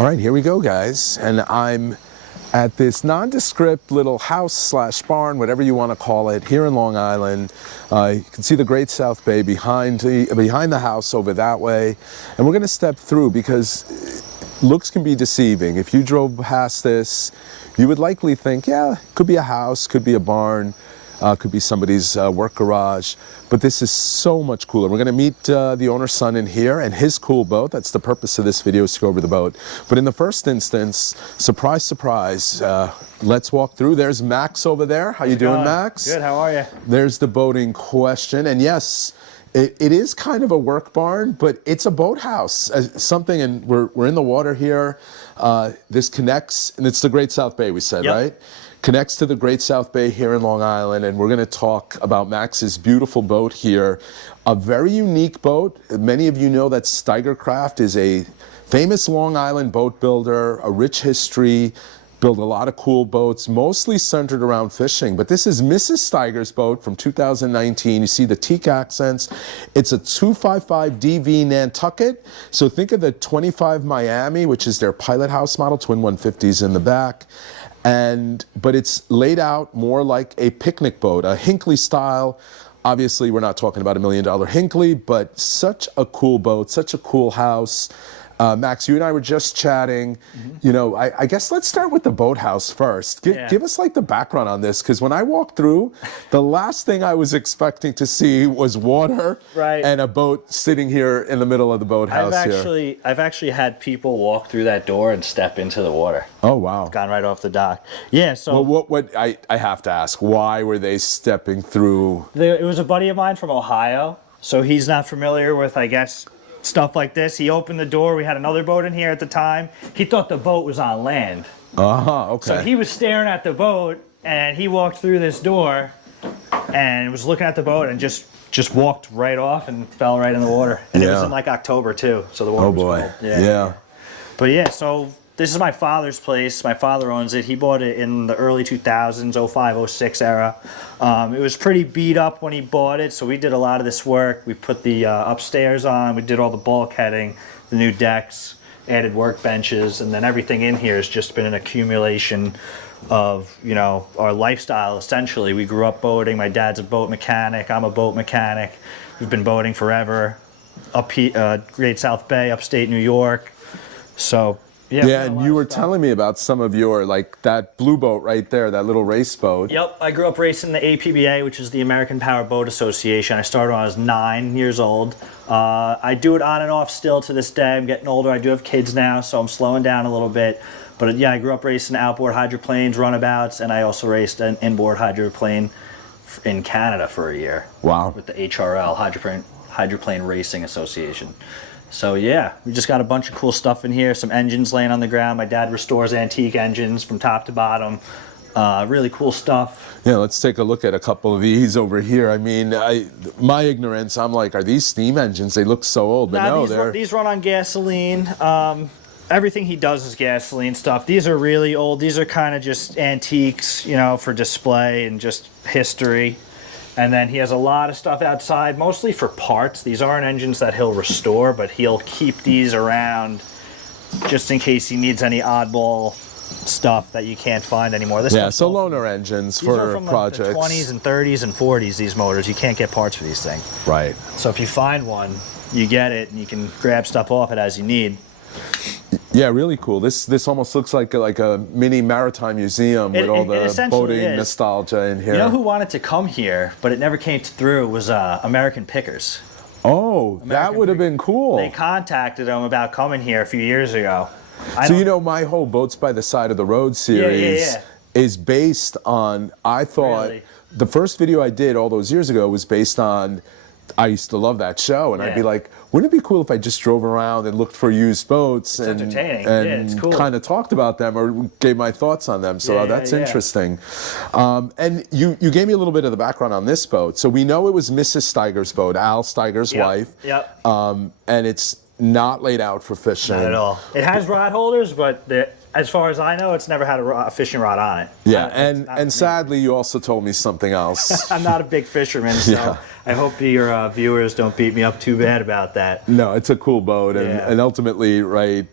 All right, here we go, guys. And I'm at this nondescript little house slash barn, whatever you want to call it, here in Long Island. You can see the Great South Bay behind the house over that way. And we're going to step through because looks can be deceiving. If you drove past this, you would likely think, yeah, could be a house, could be a barn, could be somebody's work garage. But this is so much cooler. We're going to meet the owner's son in here and his cool boat. That's the purpose of this video, is to go over the boat. But in the first instance, surprise, surprise, let's walk through. There's Max over there. How you doing, Max? Good, how are you? There's the boating question. And yes, it is kind of a work barn, but it's a boathouse. Something, and we're in the water here. This connects, and it's the Great South Bay, we said, right? Connects to the Great South Bay here in Long Island, and we're going to talk about Max's beautiful boat here. A very unique boat. Many of you know that Steiger-Craft is a famous Long Island boat builder, a rich history, built a lot of cool boats, mostly centered around fishing. But this is Mrs. Steiger's boat from 2019. You see the teak accents. It's a 255 DV Nantucket. So think of the 25 Miami, which is their pilot house model, twin 150s in the back. But it's laid out more like a picnic boat, a Hinckley style. Obviously, we're not talking about $1 million Hinckley, but such a cool boat, such a cool house. Max, you and I were just chatting. You know, I guess let's start with the boathouse first. Give us like the background on this, because when I walked through, the last thing I was expecting to see was water and a boat sitting here in the middle of the boathouse. I've actually had people walk through that door and step into the water. Oh wow! It's gone right off the dock. Yeah. So well, I have to ask, why were they stepping through? It was a buddy of mine from Ohio, so he's not familiar with, I guess, stuff like this. He opened the door. We had another boat in here at the time. He thought the boat was on land. Okay. So he was staring at the boat, and he walked through this door and was looking at the boat and just walked right off and fell right in the water. And it was in like October too, so the water was cold. Yeah. But yeah, so this is my father's place. My father owns it. He bought it in the early 2000s, 05, 06 era. It was pretty beat up when he bought it, so we did a lot of this work. We put the upstairs on. We did all the bulkheading, the new decks, added workbenches, and then everything in here has just been an accumulation of, you know, our lifestyle, essentially. We grew up boating. My dad's a boat mechanic. I'm a boat mechanic. We've been boating forever. Great South Bay, upstate New York. So yeah, and you were telling me about some of your, like that blue boat right there, that little race boat. Yep, I grew up racing the APBA, which is the American Power Boat Association. I started when I was 9 years old. I do it on and off still to this day. I'm getting older. I do have kids now, so I'm slowing down a little bit. But yeah, I grew up racing outboard hydroplanes, runabouts, and I also raced an inboard hydroplane in Canada for a year. Wow. With the HRL, Hydroplane Racing Association. So yeah, we just got a bunch of cool stuff in here. Some engines laying on the ground. My dad restores antique engines from top to bottom. Really cool stuff. Yeah, let's take a look at a couple of these over here. I mean, my ignorance, I'm like, are these steam engines? They look so old, but no, these run on gasoline. Everything he does is gasoline stuff. These are really old. These are kind of just antiques, you know, for display and just history. And then he has a lot of stuff outside, mostly for parts. These aren't engines that he'll restore, but he'll keep these around just in case he needs any oddball stuff that you can't find anymore. So loaner engines for projects. These are from the 20s and 30s and 40s, these motors. You can't get parts for these things. Right. So if you find one, you get it, and you can grab stuff off it as you need. Yeah, really cool. This almost looks like a mini maritime museum with all the boating nostalgia in here. You know who wanted to come here, but it never came through, was American Pickers. Oh, that would have been cool. They contacted him about coming here a few years ago. So you know, my whole Boats by the Side of the Road series is based on, I thought, the first video I did all those years ago was based on, I used to love that show, and I'd be like, wouldn't it be cool if I just drove around and looked for used boats and it's cool. Kind of talked about them or gave my thoughts on them? So that's interesting. And you gave me a little bit of the background on this boat. So we know it was Mrs. Steiger's boat, Al Steiger's wife. Yep. And it's not laid out for fishing. Not at all. It has rod holders, but as far as I know, it's never had a fishing rod on it. Yeah, and sadly, you also told me something else. I'm not a big fisherman, so I hope your viewers don't beat me up too bad about that. No, it's a cool boat, and ultimately, right,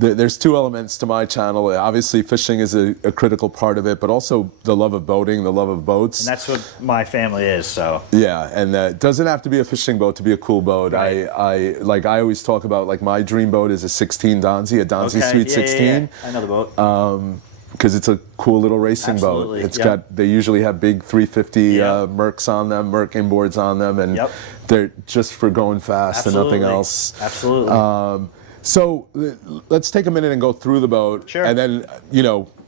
there's two elements to my channel. Obviously, fishing is a critical part of it, but also the love of boating, the love of boats. And that's what my family is, so. Yeah, and it doesn't have to be a fishing boat to be a cool boat. Right. I always talk about, like, my dream boat is a 16 Donzi, a Donzi Okay, Sweet yeah, 16. yeah. I know the boat. Because it's a cool little racing Absolutely, boat. It's yep. they usually have big 350 Yep. Mercs on them, Merc inboards on them, and Yep. they're just for going fast Absolutely. and nothing else. Absolutely. So let's take a minute and go through the boat, Sure. and then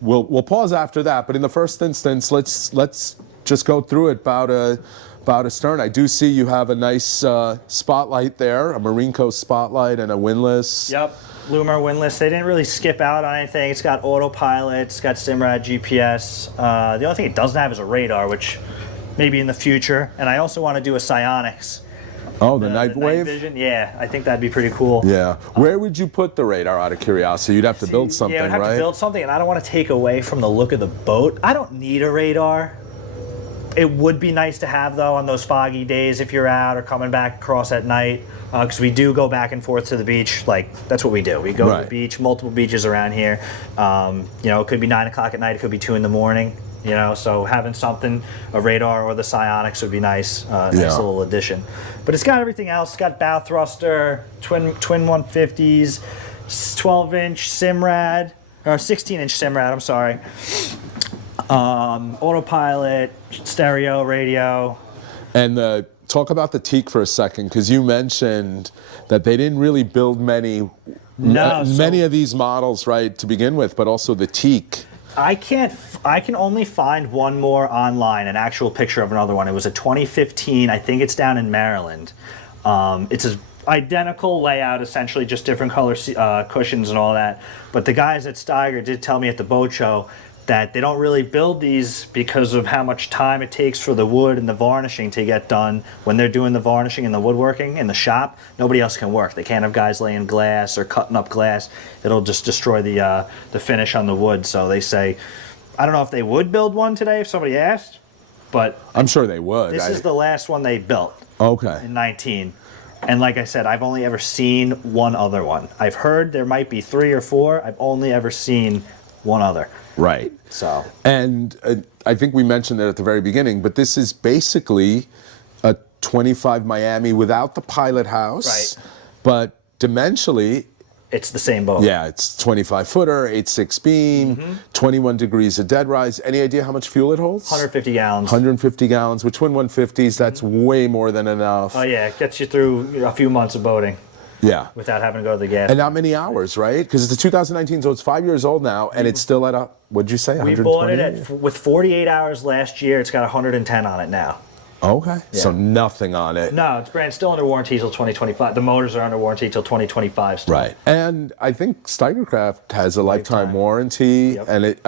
we'll pause after that. But in the first instance, let's just go through it bow to stern. I do see you have a nice spotlight there, a Marine Coast spotlight and a windlass. Yep. Loomer windlass. They didn't really skip out on anything. It's got autopilot. It's got Simrad GPS. The only thing it doesn't have is a radar, which maybe in the future. And I also want to do a psionics. Oh, the night wave? vision. Yeah, I think that'd be pretty cool. Yeah. Where would you put the radar, out of curiosity? You'd have to build something, Yeah, I'd have right? to build something, and I don't want to take away from the look of the boat. I don't need a radar. It would be nice to have, though, on those foggy days if you're out or coming back across at night, because we do go back and forth to the beach. Like, that's what we do. We go to the beach, multiple beaches around here. It could be 9 o'clock at night. It could be 2 in the morning. So having something, a radar or the psionics would be nice. Nice little addition. But it's got everything else. It's got bow thruster, twin 150s, 12-inch Simrad, or 16-inch Simrad, I'm sorry. Autopilot, stereo, radio. And talk about the teak for a second, because you mentioned that they didn't really build many of these models, right, to begin with, but also the teak. I can only find one more online, an actual picture of another one. It was a 2015, I think it's down in Maryland. It's an identical layout, essentially, just different color cushions and all that. But the guys at Steiger did tell me at the boat show that they don't really build these because of how much time it takes for the wood and the varnishing to get done. When they're doing the varnishing and the woodworking in the shop, nobody else can work. They can't have guys laying glass or cutting up glass. It'll just destroy the finish on the wood. So they say, I don't know if they would build one today if somebody asked, but I'm sure they would. This is the last one they built. Okay. In 19. And like I said, I've only ever seen one other one. I've heard there might be 3 or 4. I've only ever seen one other. Right. So. And I think we mentioned that at the very beginning, but this is basically a 25 Miami without the pilot house. Right. But dimensionally, it's the same boat. Yeah, it's 25 footer, 8.6 beam, 21 degrees of dead rise. Any idea how much fuel it holds? 150 gallons. 150 gallons. With twin 150s, that's way more than enough. Oh yeah, it gets you through a few months of boating. Yeah. Without having to go to the gas. And not many hours, right? Because it's a 2019, so it's 5 years old now, and it's still at a, what'd you say, We bought it with 48 hours last year. It's got 110 on it now. Okay. Yeah. So nothing on it. No, it's still under warranty till 2025. The motors are under warranty till 2025 still. Right. And I think Steiger-Craft has a lifetime warranty, Yep. and it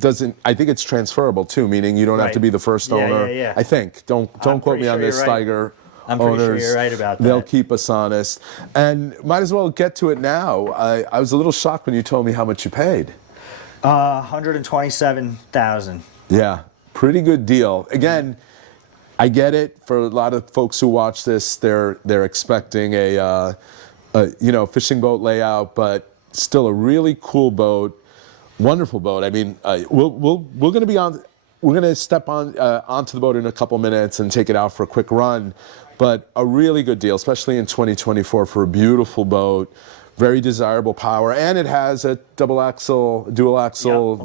doesn't. I think it's transferable too, meaning you don't have to be the first owner. Yeah. I think. Don't quote me on this, Steiger. I'm pretty owners, sure you're right about that. They'll keep us honest. And might as well get to it now. I was a little shocked when you told me how much you paid. $127,000. Yeah, pretty good deal. Again, I get it. For a lot of folks who watch this, they're expecting a fishing boat layout, but still a really cool boat, wonderful boat. I mean, we're going to be on. We're going to step onto the boat in a couple minutes and take it out for a quick run. But a really good deal, especially in 2024 for a beautiful boat, very desirable power, and it has a dual axle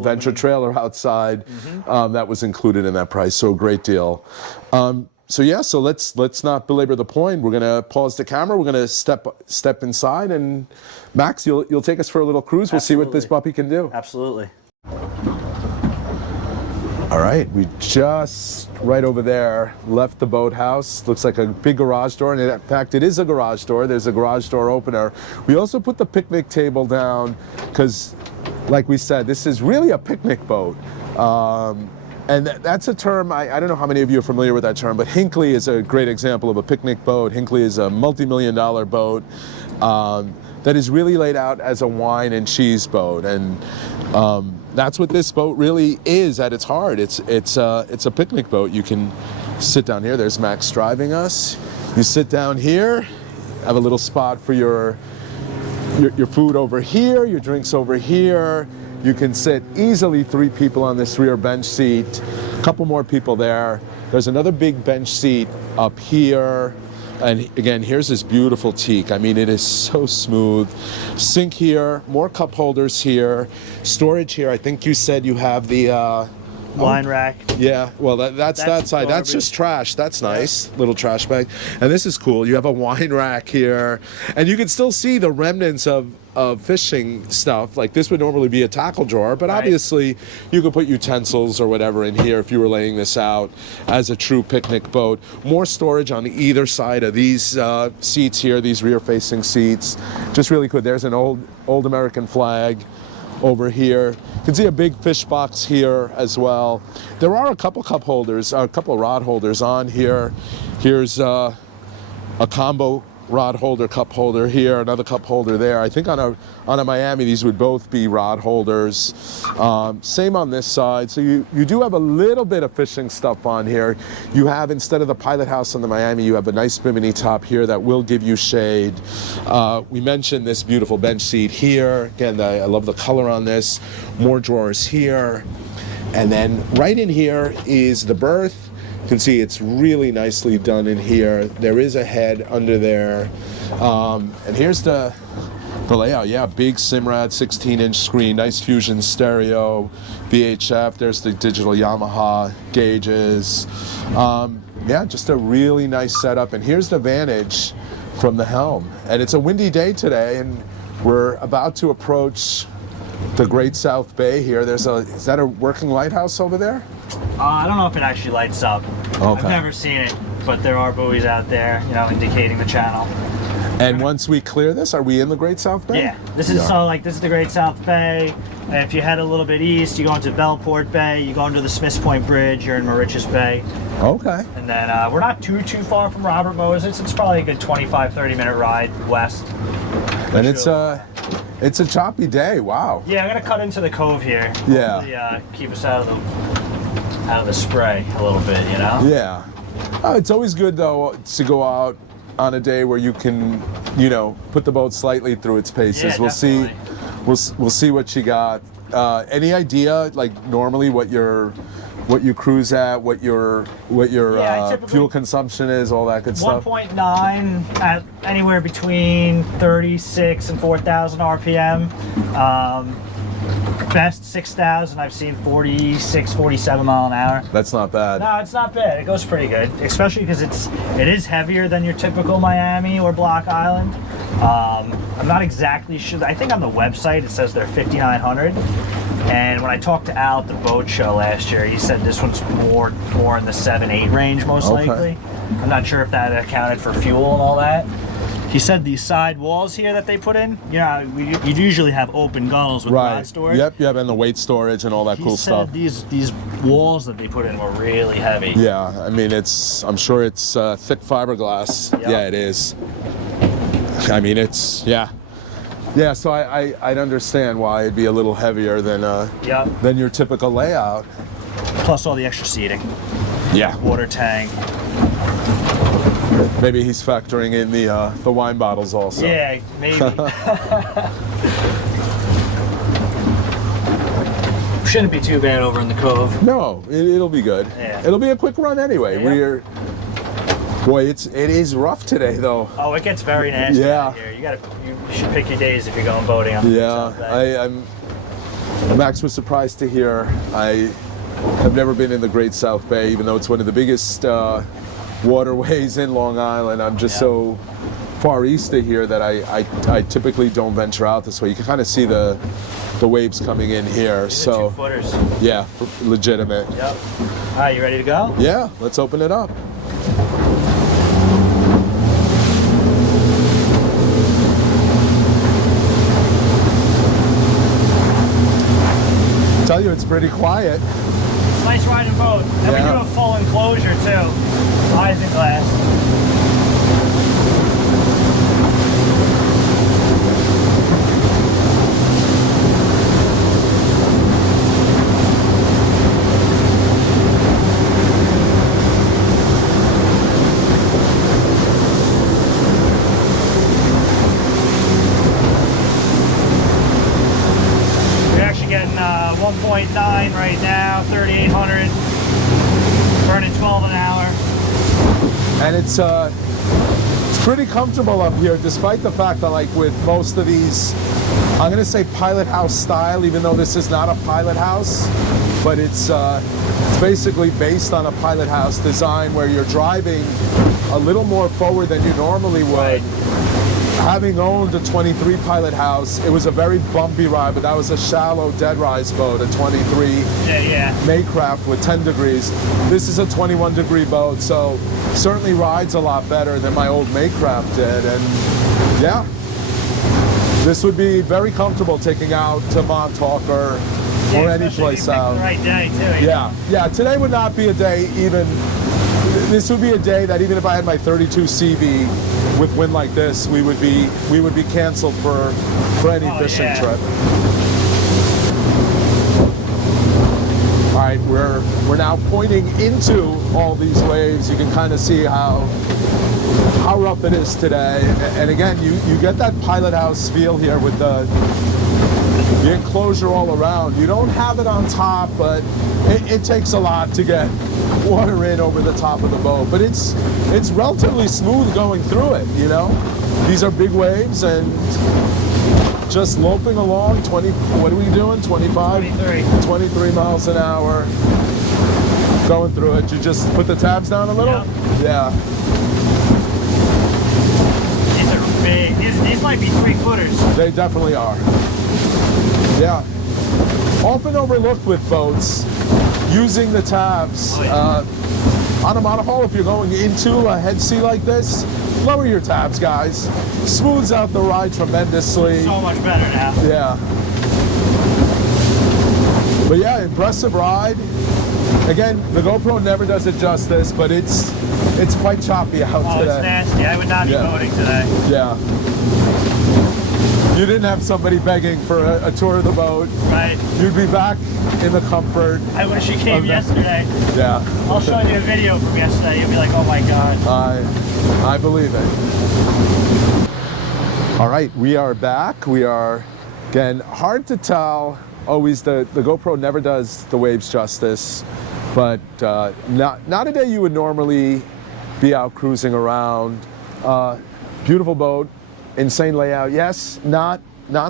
Venture trailer outside that was included in that price. So a great deal. So let's not belabor the point. We're gonna pause the camera. We're gonna step inside, and Max, you'll take us for a little cruise. We'll see what this puppy can do. Absolutely. All right, we just right over there left the boathouse. Looks like a big garage door, and in fact, it is a garage door. There's a garage door opener. We also put the picnic table down because, like we said, this is really a picnic boat. And that's a term, I don't know how many of you are familiar with that term, but Hinckley is a great example of a picnic boat. Hinckley is a multi-million-dollar boat that is really laid out as a wine and cheese boat. And that's what this boat really is at its heart. It's a picnic boat. You can sit down here. There's Max driving us. You sit down here, have a little spot for your your food over here, your drinks over here. You can sit easily 3 people on this rear bench seat, a couple more people there. There's another big bench seat up here. And again, here's this beautiful teak. I mean, it is so smooth. Sink here, more cup holders here. Storage here, I think you said you have the... wine rack. Yeah, well, that's that side. That's garbage. just trash. That's nice. Little trash bag. And this is cool. You have a wine rack here. And you can still see the remnants of fishing stuff. Like this would normally be a tackle drawer, but Right. obviously you could put utensils or whatever in here if you were laying this out as a true picnic boat. More storage on either side of these seats here, these rear-facing seats. Just really cool. There's an old American flag over here. You can see a big fish box here as well. There are a couple cup holders, a couple rod holders on here. Here's a combo rod holder, cup holder here, another cup holder there. I think on a Miami, these would both be rod holders. Same on this side. So you do have a little bit of fishing stuff on here. You have, instead of the pilot house on the Miami, you have a nice bimini top here that will give you shade. We mentioned this beautiful bench seat here. Again, I love the color on this. More drawers here. And then right in here is the berth. You can see it's really nicely done in here. There is a head under there. And here's the layout. Yeah, big Simrad 16-inch screen, nice Fusion stereo, VHF. There's the digital Yamaha gauges. Yeah, just a really nice setup. And here's the vantage from the helm. And it's a windy day today, and we're about to approach the Great South Bay here. Is that a working lighthouse over there? I don't know if it actually lights up. Okay. I've never seen it, but there are buoys out there, you know, indicating the channel. And once we clear this, are we in the Great South Bay? Yeah, this is this is the Great South Bay. And if you head a little bit east, you go into Bellport Bay, you go into the Smiths Point Bridge, you're in Mauritius Bay. Okay. And then we're not too far from Robert Moses. It's probably a good 25-30 minute ride west. And it's a choppy day. Wow. Yeah, I'm gonna cut into the cove here. Yeah. Hopefully, keep us out of the spray a little bit, you know. Yeah. It's always good though to go out on a day where you can, you know, put the boat slightly through its paces. Yeah, we'll definitely. see. We'll see what you got. Any idea, like normally, what you cruise at, what your fuel consumption is, all that good stuff? 1.9 at anywhere between 36 and 4,000 RPM. Best 6,000, I've seen 46, 47 mile an hour. That's not bad. No, it's not bad. It goes pretty good, especially because it is heavier than your typical Miami or Block Island. I'm not exactly sure. I think on the website it says they're 5,900. And when I talked to Al at the boat show last year, he said this one's more in the 7-8 range most likely. I'm not sure if that accounted for fuel and all that. He said these side walls here that they put in, you know, you usually have open gunnels with rod storage. Yep, and the weight storage and all that cool stuff. He said these walls that they put in were really heavy. Yeah, I mean, I'm sure it's thick fiberglass. Yep. Yeah, it is. I mean, yeah. Yeah, so I'd understand why it'd be a little heavier than your typical layout. Plus all the extra seating. Yeah. Water tank. Maybe he's factoring in the wine bottles also. Yeah, maybe. Shouldn't be too bad over in the cove. No, it'll be good. Yeah. It'll be a quick run anyway. Yeah. Boy, it is rough today though. Oh, it gets very nasty out here. You should pick your days if you're going boating on the South Bay. Max was surprised to hear. I have never been in the Great South Bay, even though it's one of the biggest waterways in Long Island. I'm just so far east of here that I typically don't venture out this way. You can kind of see the waves coming in here. These are 2-footers. Yeah, legitimate. Yep. All right, you ready to go? Yeah, let's open it up. Tell you, it's pretty quiet. It's a nice riding boat. And we do a full enclosure too. Isinglass. 1.9 right now, 3,800, burning 12 an hour. And it's pretty comfortable up here, despite the fact that, like, with most of these, I'm gonna say pilot house style, even though this is not a pilot house, but it's basically based on a pilot house design where you're driving a little more forward than you normally would. Right. Having owned a 23 pilot house, it was a very bumpy ride, but that was a shallow dead rise boat, a 23 Maycraft with 10 degrees. This is a 21 degree boat, so certainly rides a lot better than my old Maycraft did. And yeah, this would be very comfortable taking out to Montauk or any place out. The right day too. Yeah, today would not be a day even. This would be a day that even if I had my 32 CV with wind like this, we would be canceled for any fishing trip. All right, we're now pointing into all these waves. You can kind of see how rough it is today. And again, you get that pilot house feel here with the enclosure all around. You don't have it on top, but it takes a lot to get water in over the top of the boat. But it's relatively smooth going through it, you know? These are big waves and just loping along 20, what are we doing? 25? 23 miles an hour. Going through it. You just put the tabs down a little? Yep. Yeah. These are big. These might be 3-footers. They definitely are. Yeah. Often overlooked with boats, using the tabs. Oh, yeah. On a monohull, if you're going into a head sea like this, lower your tabs, guys. Smooths out the ride tremendously. So much better now. Yeah. But yeah, impressive ride. Again, the GoPro never does it justice, but it's quite choppy out today. Oh, it's nasty. I would not be boating today. Yeah. You didn't have somebody begging for a tour of the boat. Right. You'd be back in the comfort. I wish you came yesterday. Yeah. I'll show you a video from yesterday. You'll be like, oh my God. I believe it. All right, we are back. We are, again, hard to tell. Always the GoPro never does the waves justice, but not a day you would normally be out cruising around. Beautiful boat. Insane layout. Yes, not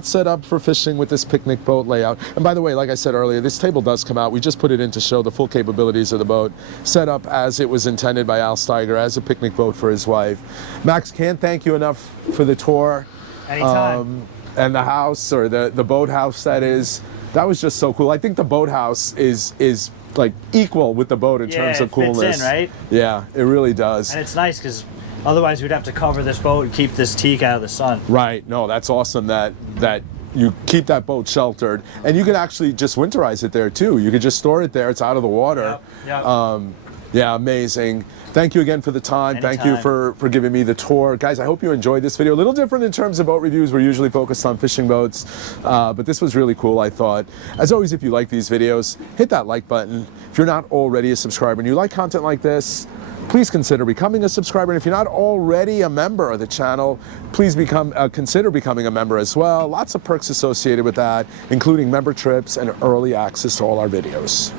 set up for fishing with this picnic boat layout. And by the way, like I said earlier, this table does come out. We just put it in to show the full capabilities of the boat, set up as it was intended by Al Steiger as a picnic boat for his wife. Max, can't thank you enough for the tour. Anytime. And the house, or the boathouse that is. That was just so cool. I think the boathouse is like equal with the boat in terms of coolness. Fits in, right? Yeah, it really does. And it's nice because otherwise we'd have to cover this boat and keep this teak out of the sun. Right. No, that's awesome that you keep that boat sheltered, and you can actually just winterize it there too. You could just store it there. It's out of the water. Yep. Yeah, amazing. Thank you again for the time. Anytime. Thank you for giving me the tour. Guys, I hope you enjoyed this video. A little different in terms of boat reviews. We're usually focused on fishing boats, but this was really cool, I thought. As always, if you like these videos, hit that like button. If you're not already a subscriber and you like content like this, please consider becoming a subscriber. And if you're not already a member of the channel, please consider becoming a member as well. Lots of perks associated with that, including member trips and early access to all our videos.